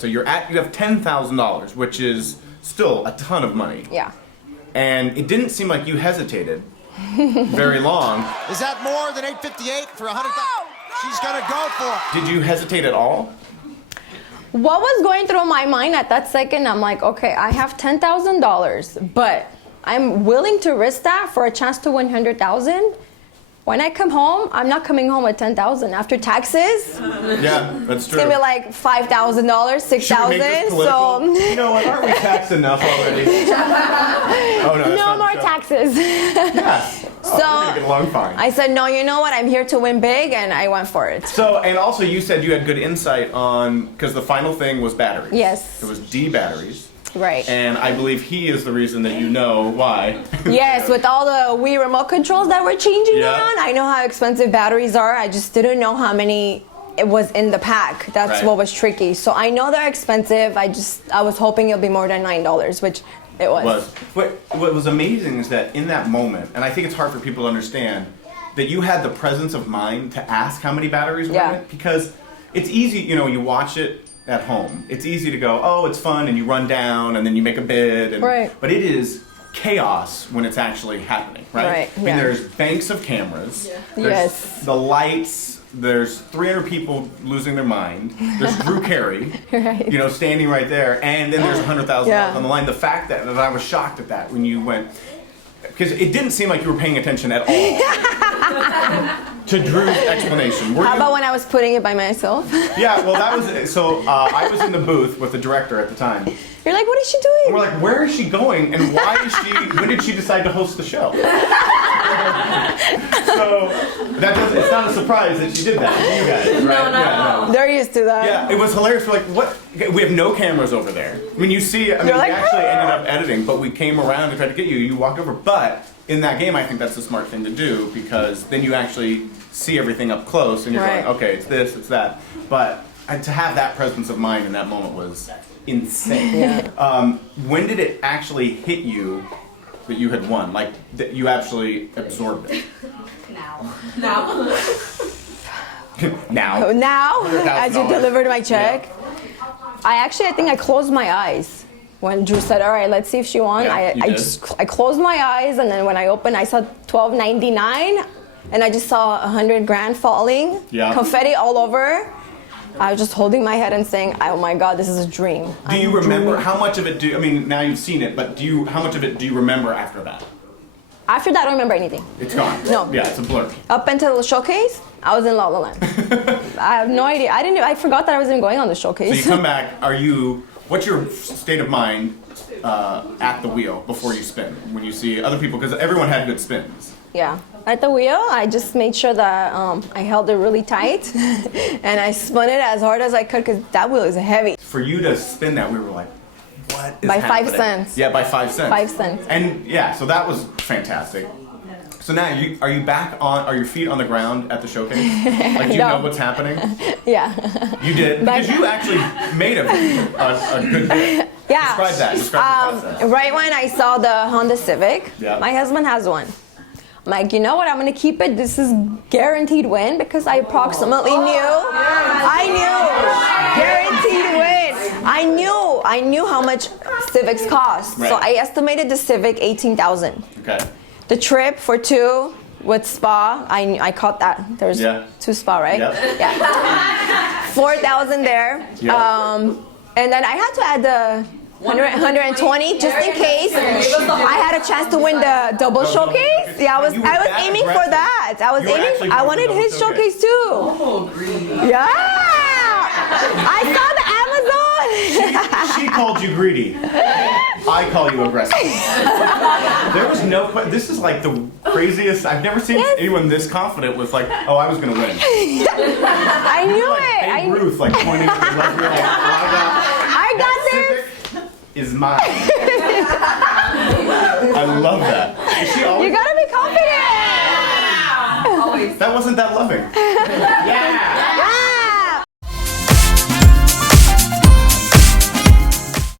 So you have $10,000, which is still a ton of money. Yeah. And it didn't seem like you hesitated very long. Is that more than 858 for 100,000? She's gonna go for it. Did you hesitate at all? What was going through my mind at that second, I'm like, okay, I have $10,000, but I'm willing to risk that for a chance to win 100,000. When I come home, I'm not coming home with 10,000 after taxes. Yeah, that's true. It's gonna be like $5,000, 6,000. So you know what? Aren't we taxed enough already? Oh no, no more taxes. Yes. Oh, we're gonna get along fine. I said, no, you know what? I'm here to win big, and I went for it. So, and also you said you had good insight on, because the final thing was batteries. Yes. It was D batteries. Right. And I believe he is the reason that you know why. Yes, with all the Wii remote controls that were changing around, I know how expensive batteries are. I just didn't know how many it was in the pack. That's what was tricky. So I know they're expensive. I was hoping it'll be more than $9, which it was. What was amazing is that in that moment, and I think it's hard for people to understand, that you had the presence of mind to ask how many batteries were in it, because it's easy, you know, you watch it at home. It's easy to go, oh, it's fun, and you run down, and then you make a bid. And, but it is chaos when it's actually happening, right? I mean, there's banks of cameras. There's the lights. There's 300 people losing their mind. There's Drew Carey, you know, standing right there, and then there's $100,000 on the line. The fact that I was shocked at that when you went, because it didn't seem like you were paying attention at all to Drew's explanation. How about when I was putting it by myself? Yeah, well, that was, so I was in the booth with the director at the time. You're like, what is she doing? And we're like, where is she going, and when did she decide to host the show? So, it's not a surprise that she did that to you guys, right? No. They're used to that. Yeah, it was hilarious. We're like, what? We have no cameras over there. I mean, you see, we actually ended up editing, but we came around to try to get you. You walked over, but in that game, I think that's the smart thing to do, because then you actually see everything up close, and you're going, okay, it's this, it's that. But to have that presence of mind in that moment was insane. When did it actually hit you that you had won? Like, that you actually absorbed it? Now. Now, as you delivered my check, I think I closed my eyes. When Drew said, all right, let's see if she won, I closed my eyes, and then when I opened, I saw $12.99, and I just saw $100,000 falling, confetti all over. I was just holding my head and saying, oh my God, this is a dream. Do you remember, how much of it I mean, now you've seen it, but how much of it do you remember after that? After that, I don't remember anything. It's gone? No. Yeah, it's a blur. Up until the showcase, I was in La La Land. I have no idea. I forgot that I was even going on the showcase. So you come back, what's your state of mind at the wheel before you spin? When you see other people, because everyone had good spins. Yeah. At the wheel, I just made sure that I held it really tight and I spun it as hard as I could, because that wheel is heavy. For you to spin that, we were like, what is by happening? 5 cents. Yeah, by 5 cents. 5 cents. And yeah, so that was fantastic. So now, are you back are your feet on the ground at the showcase? Like, do you know what's happening? Yeah. You did? Because you actually made a good bit. Yeah. Describe that. Describe the process. Right when I saw the Honda Civic, my husband has one. I'm like, you know what? I'm going to keep it. This is guaranteed win, because I approximately knew. Guaranteed win. I knew how much Civics cost. So I estimated the Civic $18,000. Okay. The trip for 2 with spa, I caught that. There's 2 spa, right? Yep. Yeah. 4,000 there. Yep. And then I had to add the 120 just in case I had a chance to win the double showcase. Yeah, I was aiming for that. I wanted his showcase too. Oh, greedy. Yeah. I saw the Amazon. She called you greedy. I call you aggressive. There was no question. This is like the craziest. I've never seen anyone this confident with like, oh, I was going to win. I knew it. Babe Ruth, like pointing to the left. Like, I got this. Is mine. I love that. You gotta be confident. Always. That wasn't that loving. Yeah.